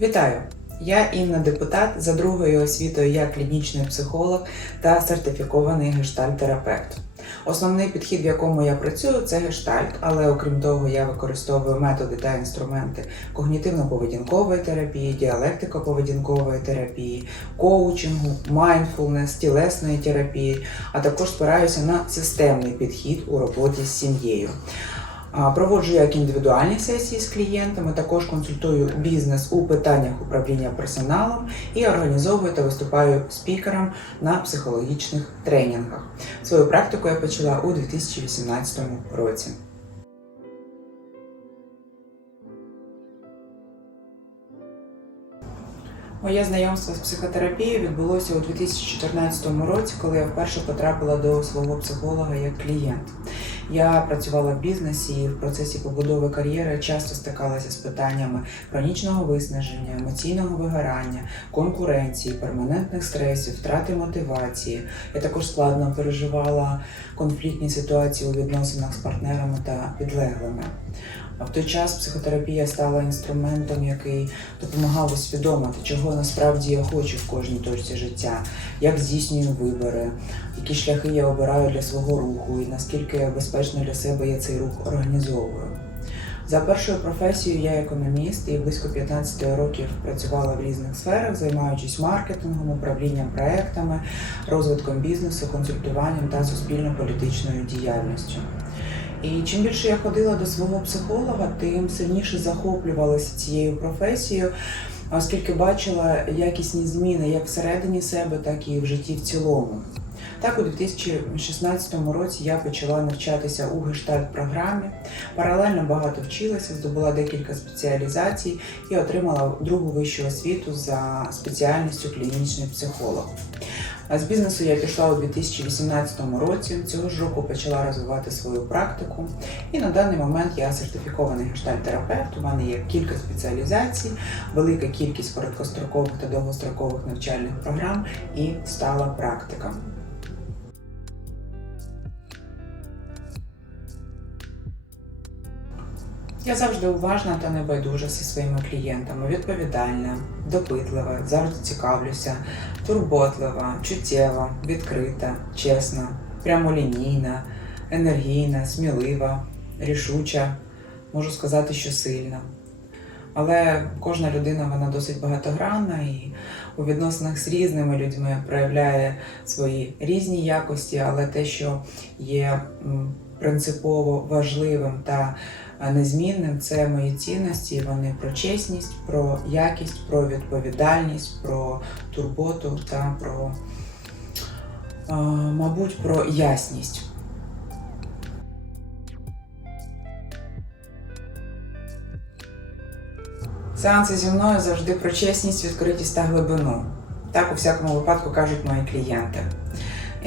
Вітаю! Я Інна депутат за другою освітою я клінічний психолог та сертифікований гештальт-терапевт. Основний підхід, в якому я працюю, це гештальт, але окрім того, я використовую методи та інструменти когнітивно-поведінкової терапії, діалектико-поведінкової терапії, коучингу, майндфулнес, тілесної терапії, а також спираюся на системний підхід у роботі з сім'єю. Проводжу як індивідуальні сесії з клієнтами, також консультую бізнес у питаннях управління персоналом і організовую та виступаю спікером на психологічних тренінгах. Свою практику я почала у 2018 році. Моє знайомство з психотерапією відбулося у 2014 році, коли я вперше потрапила до свого психолога як клієнт. Я працювала в бізнесі і в процесі побудови кар'єри часто стикалася з питаннями хронічного виснаження, емоційного вигорання, конкуренції, перманентних стресів, втрати мотивації. Я також складно переживала конфліктні ситуації у відносинах з партнерами та підлеглими. А в той час психотерапія стала інструментом, який допомагав усвідомити, чого насправді я хочу в кожній точці життя, як здійснюю вибори, які шляхи я обираю для свого руху і наскільки безпечно для себе я цей рух організовую. За першою професією я економіст і близько 15 років працювала в різних сферах, займаючись маркетингом, управлінням проектами, розвитком бізнесу, консультуванням та суспільно-політичною діяльністю. І чим більше я ходила до свого психолога, тим сильніше захоплювалася цією професією, оскільки бачила якісні зміни як всередині себе, так і в житті в цілому. Так, у 2016 році я почала навчатися у гештальт-програмі, паралельно багато вчилася, здобула декілька спеціалізацій і отримала другу вищу освіту за спеціальністю клінічний психолог. А З бізнесу я пішла у 2018 році. Цього ж року почала розвивати свою практику. І на даний момент я сертифікований гештальт-терапевт. У мене є кілька спеціалізацій, велика кількість короткострокових та довгострокових навчальних програм і стала практика. Я завжди уважна та небайдужа зі своїми клієнтами, відповідальна, допитлива, завжди цікавлюся, турботлива, чуттєва, відкрита, чесна, прямолінійна, енергійна, смілива, рішуча, можу сказати, що сильна. Але кожна людина вона досить багатогранна і у відносинах з різними людьми проявляє свої різні якості, але те, що є принципово важливим та незмінним, це мої цінності. Вони про чесність, про якість, про відповідальність, про турботу та про, мабуть, про ясність. Сеанси зі мною завжди про чесність, відкритість та глибину. Так у всякому випадку кажуть мої клієнти.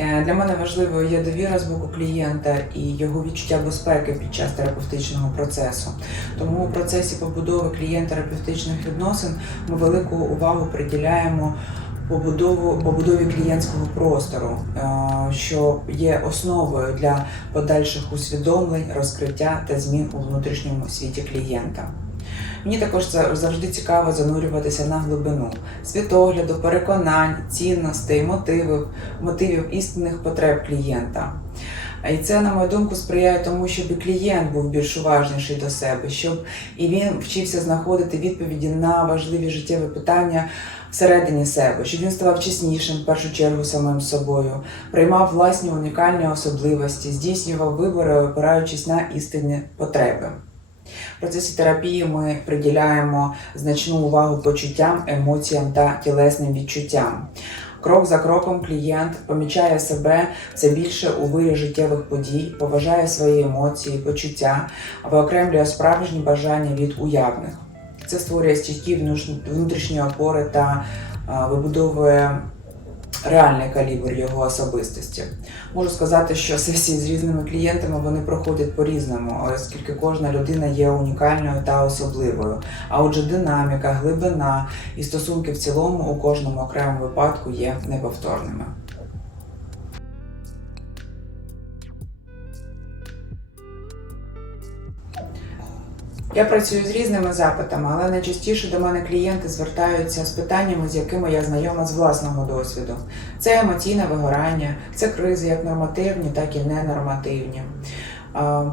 Е, Для мене важливою є довіра з боку клієнта і його відчуття безпеки під час терапевтичного процесу. Тому у процесі побудови клієнт-терапевтичних відносин ми велику увагу приділяємо побудову побудові клієнтського простору, е, що є основою для подальших усвідомлень, розкриття та змін у внутрішньому світі клієнта. Мені також за- завжди цікаво занурюватися на глибину світогляду, переконань, цінностей, мотивів, мотивів істинних потреб клієнта. І це, на мою думку, сприяє тому, щоб і клієнт був більш уважніший до себе, щоб і він вчився знаходити відповіді на важливі життєві питання всередині себе, щоб він ставав чеснішим в першу чергу самим собою, приймав власні унікальні особливості, здійснював вибори, опираючись на істинні потреби. В процесі терапії ми приділяємо значну увагу почуттям, емоціям та тілесним відчуттям. Крок за кроком клієнт помічає себе все більше у вирі життєвих подій, поважає свої емоції, почуття, виокремлює справжні бажання від уявних. Це створює стійкі внутрішні опори та вибудовує реальний калібр його особистості. Можу сказати, що сесії з різними клієнтами вони проходять по-різному, оскільки кожна людина є унікальною та особливою. А отже, динаміка, глибина і стосунки в цілому у кожному окремому випадку є неповторними. Я працюю з різними запитами, але найчастіше до мене клієнти звертаються з питаннями, з якими я знайома з власного досвіду. Це емоційне вигорання, це кризи як нормативні, так і ненормативні.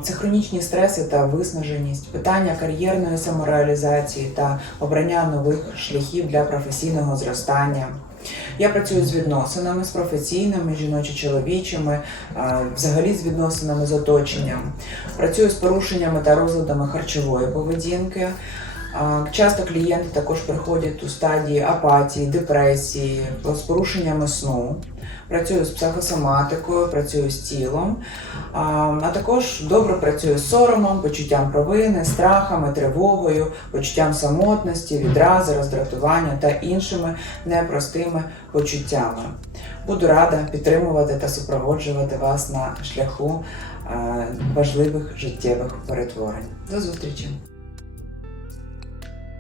Це хронічні стреси та виснаженість, питання кар'єрної самореалізації та обрання нових шляхів для професійного зростання. Я працюю з відносинами, з професійними, жіночо-чоловічими, взагалі з відносинами з оточенням. Працюю з порушеннями та розладами харчової поведінки. Часто клієнти також приходять у стадії апатії, депресії, з порушеннями сну. Працюю з психосоматикою, працюю з тілом, а, також добре працюю з соромом, почуттям провини, страхами, тривогою, почуттям самотності, відрази, роздратування та іншими непростими почуттями. Буду рада підтримувати та супроводжувати вас на шляху важливих життєвих перетворень. До зустрічі!